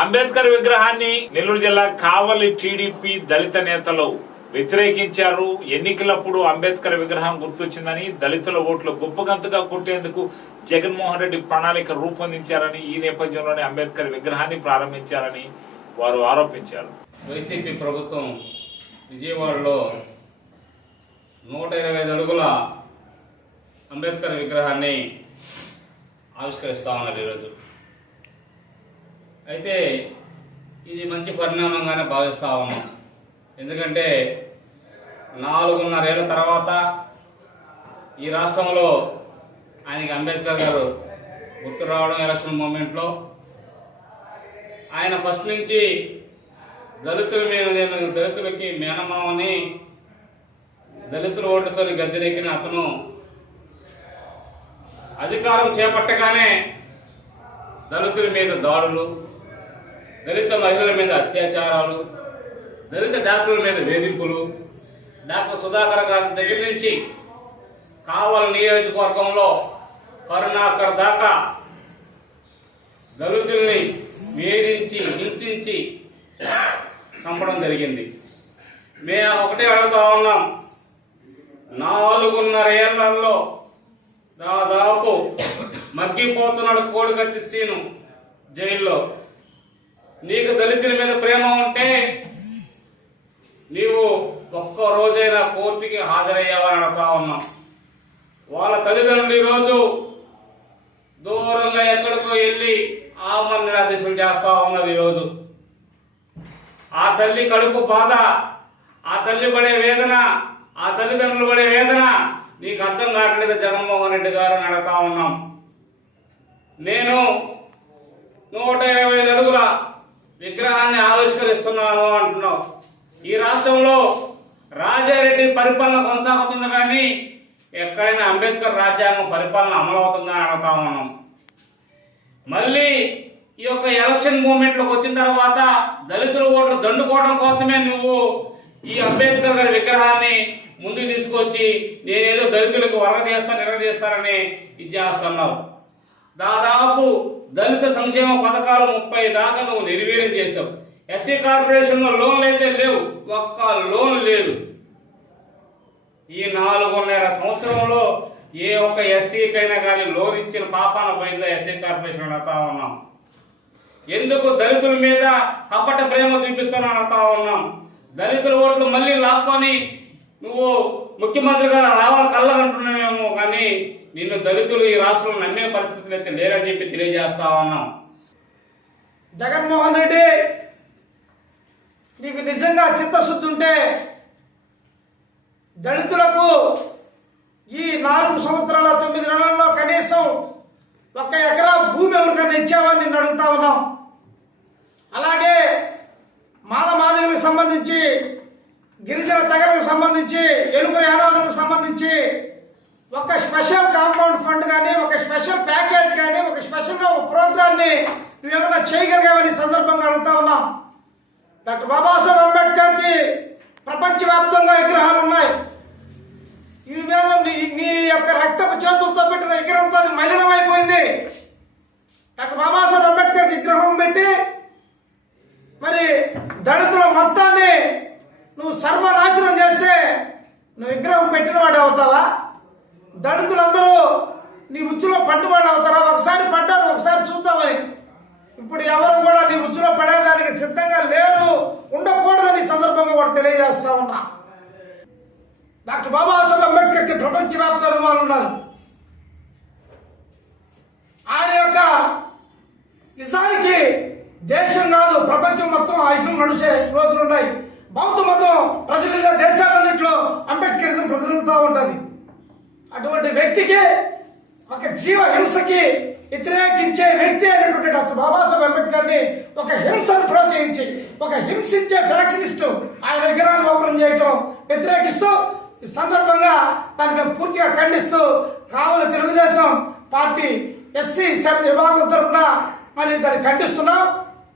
అంబేద్కర్ విగ్రహాన్ని నెల్లూరు జిల్లా కావలి టీడీపీ దళిత నేతలు వ్యతిరేకించారు. ఎన్నికలప్పుడు అంబేద్కర్ విగ్రహం గుర్తొచ్చిందని దళితుల ఓట్లు గొప్పగంతుగా కొట్టేందుకు జగన్మోహన్ రెడ్డి ప్రణాళిక రూపొందించారని ఈ నేపథ్యంలోనే అంబేద్కర్ విగ్రహాన్ని ప్రారంభించారని వారు ఆరోపించారు. వైసీపీ ప్రభుత్వం విజయవాడలో నూట ఇరవై అడుగుల అంబేద్కర్ విగ్రహాన్ని ఆవిష్కరిస్తా ఉన్నారు ఈరోజు. అయితే ఇది మంచి పరిణామంగానే భావిస్తా ఉన్నాం. ఎందుకంటే నాలుగున్నరేళ్ళ తర్వాత ఈ రాష్ట్రంలో ఆయనకి అంబేద్కర్ గారు గుర్తు రావడం ఎలక్షన్ మూమెంట్లో ఆయన ఫస్ట్ నుంచి దళితుల మీద నేను దళితులకి మేనమామని దళితుల ఓటుతో గద్దెనెక్కిన అతను అధికారం చేపట్టగానే దళితుల మీద దాడులు దళిత మహిళల మీద అత్యాచారాలు దళిత డాక్టర్ల మీద వేధింపులు. డాక్టర్ సుధాకర్ గారి దగ్గర నుంచి కావల నియోజకవర్గంలో కరుణాకర్ దాకా దళితుల్ని వేధించి హింసించి చంపడం జరిగింది. మేము ఒకటే అడుగుతా ఉన్నాం. నాలుగున్నర ఏళ్ళలో దాదాపు మగ్గిపోతున్నాడు కోడిగత్తి సీను జైల్లో. నీకు దళితుల మీద ప్రేమ ఉంటే నీవు ఒక్క రోజైనా కోర్టుకి హాజరయ్యావని అడుగుతా ఉన్నాం. వాళ్ళ తల్లిదండ్రులు ఈరోజు దూరంగా ఎక్కడికో వెళ్ళి ఆమరణ నిరాదేశం చేస్తా ఉన్నారు ఈరోజు. ఆ తల్లి కడుపు బాధ ఆ తల్లి పడే వేదన ఆ తల్లిదండ్రులు పడే వేదన నీకు అర్థం కావట్లేదు జగన్మోహన్ రెడ్డి గారు అని అడుగుతా ఉన్నాం. నేను నూట ఇరవై ఐదు అడుగుల విగ్రహాన్ని ఆవిష్కరిస్తున్నాను అంటున్నావు. ఈ రాష్ట్రంలో రాజారెడ్డి పరిపాలన కొనసాగుతుంది కానీ ఎక్కడైనా అంబేద్కర్ రాజ్యాంగం పరిపాలన అమలవుతుందని అడుగుతా ఉన్నాం మళ్ళీ ఈ యొక్క ఎలక్షన్ మూమెంట్లోకి వచ్చిన తర్వాత దళితుల ఓట్లు దండుకోవడం కోసమే నువ్వు ఈ అంబేద్కర్ గారి విగ్రహాన్ని ముందుకు తీసుకొచ్చి నేనేదో దళితులకు వరద చేస్తాను నిరగ చేస్తానని ఇది చేస్తున్నావు దాదాపు దళిత సంక్షేమ పథకాలు ముప్పై దాకా నువ్వు నిర్వీర్యం చేసావు ఎస్సీ కార్పొరేషన్లో లోన్లు అయితే లేవు. ఒక్క లోన్ లేదు. ఈ నాలుగున్నర సంవత్సరంలో ఏ ఒక్క ఎస్సీకైనా కానీ లోన్ ఇచ్చిన పాపాన పోయిందో ఎస్సీ కార్పొరేషన్ అడతా ఉన్నాం. ఎందుకు దళితుల మీద కపట ప్రేమ చూపిస్తానని అడతా ఉన్నాం. దళితుల ఓట్లు మళ్ళీ లాక్కొని నువ్వు ముఖ్యమంత్రిగా రావాలి కళ్ళగంటున్నావేమో కానీ నిన్ను దళితులు ఈ రాష్ట్రంలో నమ్మే పరిస్థితులు అయితే లేరని చెప్పి తెలియజేస్తా ఉన్నాం. జగన్మోహన్ రెడ్డి నీకు నిజంగా చిత్తశుద్ధి ఉంటే దళితులకు ఈ నాలుగు సంవత్సరాల తొమ్మిది నెలల్లో కనీసం ఒక ఎకరా భూమి ఎవరికైనా ఇచ్చావని నిన్ను అడుగుతా ఉన్నాం. సంబంధించి ఎలుకల యానాదులకు సంబంధించి ఒక స్పెషల్ కాంపౌండ్ ఫండ్ కానీ ఒక స్పెషల్ ప్యాకేజ్ కానీ ఒక స్పెషల్గా ఒక ప్రోగ్రామ్ని నువ్వేమన్నా చేయగలిగావని సందర్భంగా అడుగుతా ఉన్నాం. డాక్టర్ బాబాసాహెబ్ అంబేద్కర్కి ప్రపంచవ్యాప్తంగా విగ్రహాలు ఉన్నాయి ఈ మీద నీ నీ యొక్క రక్తపు చేతులతో పెట్టిన విగ్రహంతో అది మలినమైపోయింది డాక్టర్ బాబాసాహెబ్ అంబేద్కర్ విగ్రహం పెట్టి మరి దళితుల మొత్తాన్ని నువ్వు సర్వనాశనం చేస్తే నువ్వు పెట్టిన వాడు అవుతావా? దళితులందరూ నీ ఉచ్చులో పడ్డవాళ్ళు అవుతారా? ఒకసారి పడ్డారు ఒకసారి చూద్దామని. ఇప్పుడు ఎవరు కూడా నీ ఉచ్చులో పడేదానికి సిద్ధంగా లేరు. ఉండకూడదని ఈ సందర్భంగా కూడా తెలియజేస్తా ఉన్నా. డాక్టర్ బాబాసాహెబ్ అంబేద్కర్కి ప్రపంచవ్యాప్త అనుమానులు ఉన్నారు ఆయన యొక్క నిజానికి దేశం కాదు ప్రపంచం మొత్తం ఐసం నడిచే రోజులు జీవ హింసకి వ్యతిరేకించే వ్యక్తి అయినటువంటి డాక్టర్ బాబాసాహెబ్ అంబేద్కర్ని ఒక హింసను ప్రోత్సహించి ఒక హింసించే ఫ్యాక్షనిస్టు ఆయన విగ్రహాన్ని ఓపెన్ చేయటం వ్యతిరేకిస్తూ ఈ సందర్భంగా తనని పూర్తిగా ఖండిస్తూ Kavali Telugu Desam party SC cell విభాగం తరఫున మరి దాన్ని ఖండిస్తున్నాం.